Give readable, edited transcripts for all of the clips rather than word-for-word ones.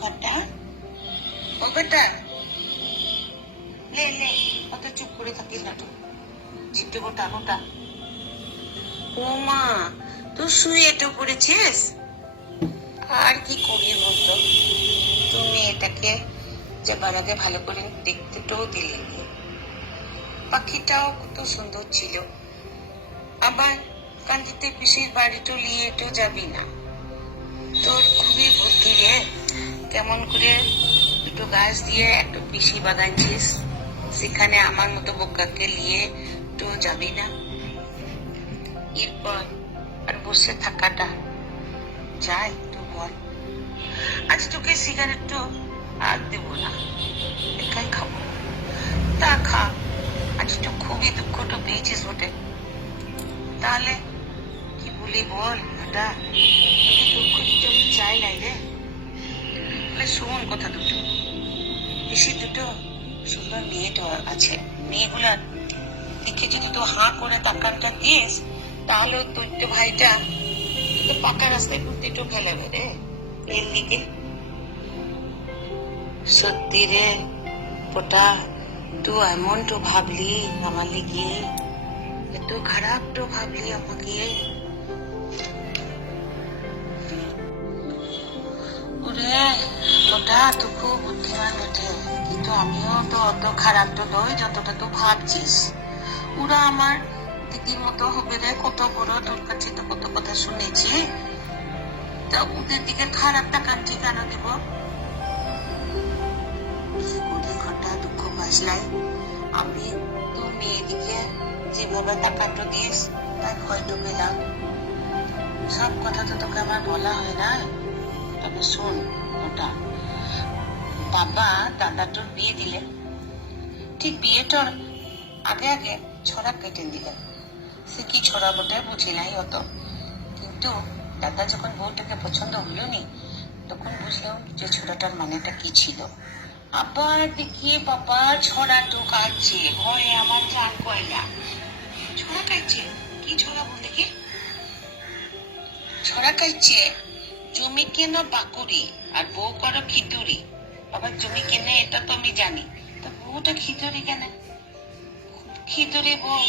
ঘরটা? ও বেটা, লে লে, অত চুপ করে থাকিস না তো, জিপটে গোটা গোটা। ও মা, তুই শুয়ে তো পড়েছিস? আর কি করি বলতো, তুমি এটাকে যাবার আগে ভালো করে দেখতেও দিলে। পাখিটাও কত সুন্দর ছিল। আবার কান্দিতে পিসির বাড়িতে নিয়ে তো যাবি না? তোর খুবই বুদ্ধি রে, কেমন করে দুটো গাছ দিয়ে একটা পিসি বাগাইছিস, সেখানে আমার মতো বোকাকে নিয়ে তো যাবি না? এরপর আর বসে থাকাটা যাই তো বল। আজ তোকে সিগারেট তো আর দেবো না, একাই খাবো। তা খা, আজ তো খুবই দুঃখ তো পেয়েছিস বটে। তাহলে কি বলি বল বেটা, তোকে দুঃখ দিতে আমি চাই নাই রে। শোন কথা দুটো, পিসি দুটো সুন্দর মেয়ে তো আছে, মেয়েগুলার দিকে যদি তো হাঁ করে তাকানটা দিস, তাহলে তোর তো ভাইটা তোকে পাকা রাস্তায় ঘুরতে তো ফেলাবে রে এর দিকে। সত্যি রে পোটা, তুই এমন তো ভাবলি আমার লিগে, এত খারাপ তো ভাবলি আমাকে? ওরে ওটা তো খুব বুদ্ধিমান বটে, কিন্তু আমিও তো অত খারাপ তো নই যতটা তো ভাবছিস। ওরা আমার দিদির মতো হবে রে, কত বড়, তোর কাছে তো কত কথা শুনেছি। তা ওদের দিকে খারাপটা কান্তি কেন দিব? ঘটা দুঃখ বাসলাই, আমি তো মেয়েদিকে যেভাবে টাকাটা দিস তাই হয়তো পেলাম। সব কথা তো তোকে আমার বলা হয় না। তবে শোন ওটা, বাবা দাদা তোর বিয়ে দিলেন, ঠিক বিয়েটার আগে আগে ছড়া কেটে দিলেন। সে কি ছড়া বটে বুঝি নাই অত, কিন্তু দাদা যখন বউটাকে পছন্দ হলো নি, তখন বুঝলাম যে ছড়াটার মানেটা কি ছিল। আবার দেখি বাবা ছড়া তো কাটছে, ভয়ে আমার জান কয় না। ছড়া কাটছে? কি ছড়া বল দেখি? ছড়া কাটছে জমি কেন বাকুরি আর বউ করো খিদুরি। আবার জমি কেনে এটা তো আমি জানি, তা বউটা খিদুরি কেন? খিদুরি বউ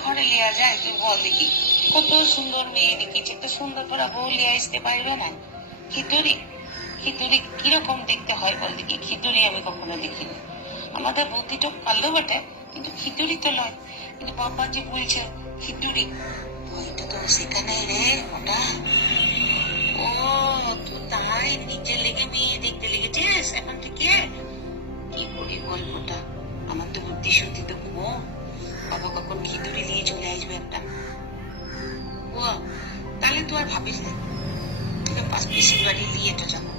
ঘরে লিয়া যায়? তুই বল দেখি, কত সুন্দর মেয়ে দেখেছি, তো সুন্দর করে বউ লিয়া আসতে পারবে না? খিদুরি, খিদুরি কিরকম দেখতে হয় বল দেখি? খিদুরি আমি কখনো দেখিনি। আমাদের বুদ্ধিটা পারলো বটে, কিন্তু খিদুরি তো নয়। কিন্তু বাবা যে বলছে খিদুরি, ওইটা তো সেখানে রে ওটা। ও, তুই তাই নিজে লেগে মেয়ে দেখতে লেগেছিস এখন থেকে? কি করি গল্পটা, আমার তো বুদ্ধি শুদ্ধি তো কম। বাবা কখন খিদুরি নিয়ে চলে আসবে একটা। ও, তাহলে তুই আর ভাবিস না, তোকে পিসির বাড়ি নিয়ে তো যাবো।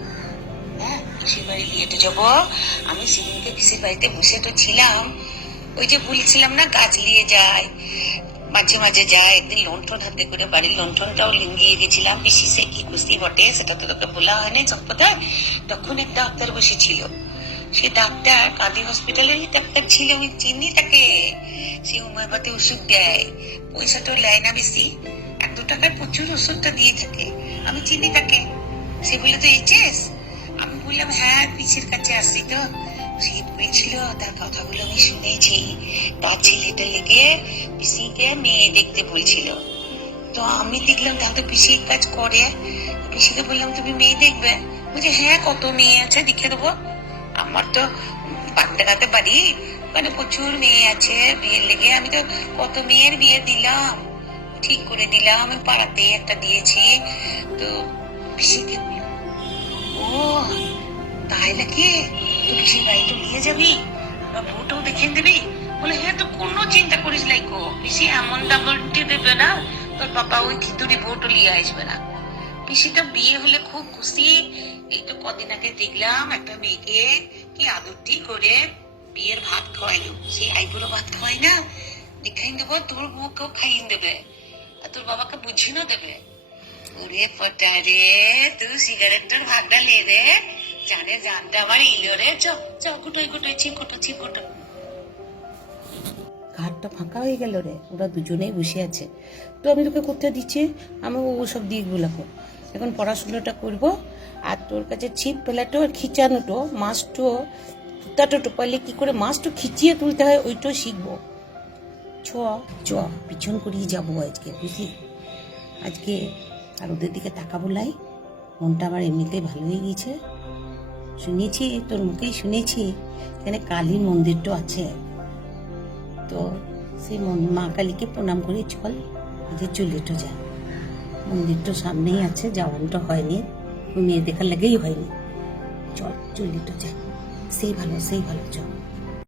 হ্যাঁ, পিসির বাড়ি নিয়ে তো যাবো। আমি সেদিনকে পিসির বাড়িতে বসে তো ছিলাম, ওই যে বলছিলাম না গাছ নিয়ে যায়, মাঝে মাঝে যায়। একদিন লণ্ঠন হাতে করে বাড়ির লণ্ঠনটাও লিঙ্গিয়ে গেছিলাম, পিসি সে কি খুশি বটে, সেটা তো তোকে বলা হয়নি চটপটায়। তখন এক ডাক্তার বসেছিল, সে ডাক্তার কাঁদি হসপিটালেরই ডাক্তার ছিল, আমি চিনি তাকে। সে হোমিওপ্যাথি ওষুধ দেয়, পয়সা তো নেয় না বেশি, 1-2 টাকার প্রচুর ওষুধটা দিয়ে থাকে। আমি চিনি তাকে। সে বলে তো এইচএস। আমি বললাম হ্যাঁ, পিসির কাছে আসছি তো। সে বলছিল তার কথাগুলো আমি শুনেছি, তার ছেলেটা লেগে পিসিকে মেয়ে দেখতে বলছিল। তো আমি দেখলাম তাহলে তো পিসি কাজ করে। পিসিকে বললাম তুমি মেয়ে দেখবে? বলছে হ্যাঁ, কত মেয়ে আছে দেখে দেবো। আমার তো বাগদাঘাতে বাড়ি, ওখানে প্রচুর মেয়ে আছে বিয়ের লেগে। আমি তো কত মেয়ের বিয়ে দিলাম, ঠিক করে দিলাম। আমি পাড়াতে একটা দিয়েছি। তো পিসিকে ও তাই নাকি, তুই পিসির বাড়িতে নিয়ে যাবি, বউটাও দেখে দিবি? বলে হ্যাঁ, তো কোনো চিন্তা করিস লাইকো, পিসি এমন ডাবল দেবে না, তোর পাপা ওই খিতুড়ি বউটা নিয়ে আসবে না। পিসিটা বিয়ে হলে খুব খুশি। এই তো কদিন আগে দেখলাম একটা মেয়েকে কি আদরটি করে বিয়ের ভাত খাওয়াইলো, সেই আইবুড়ো ভাত খাওয়াই না, দেখাই দেবো, তোর বউকেও খাইয়ে দেবে আর তোর বাবাকে বুঝিয়েও দেবে। ওরে পটা রে, তুই সিগারেটটার ভাগটা লে রে, জানে জানটা আমার ইলো রে। চ চ, কুটোই কুটোই ছিপকুটো ছিপকুটো। ঘাটটা ফাঁকা হয়ে গেল রে, ওরা দুজনেই বসে আছে। তো আমি তোকে কোথায় দিচ্ছি, আমি ওসব দিয়ে গুলাবো। এখন পড়াশোনাটা করব, আর তোর কাছে ছিপ ফেলাটো আর খিচানোটো মাছটো ফুটাটো পারলে কি করে মাছটো খিচিয়ে তুলতে হয় ওইটাও শিখবো। চ চ পিছন করিয়ে যাবো আজকে, বুঝলি? আজকে আর ওদের দিকে তাকাবো লাই, মনটা আমার এমনিতেই ভালো হয়ে গিয়েছে। শুনেছি তোর মুখেই শুনেছি এখানে কালীর মন্দিরটা আছে, তো সেই মা কালীকে প্রণাম করে চল, আজকে চলেটো যা। মন্দিরটা সামনেই আছে, যাওয়ানটা হয়নি, মেয়ে দেখার লাগেই হয়নি। চল চলেটো যা, সেই ভালো চল।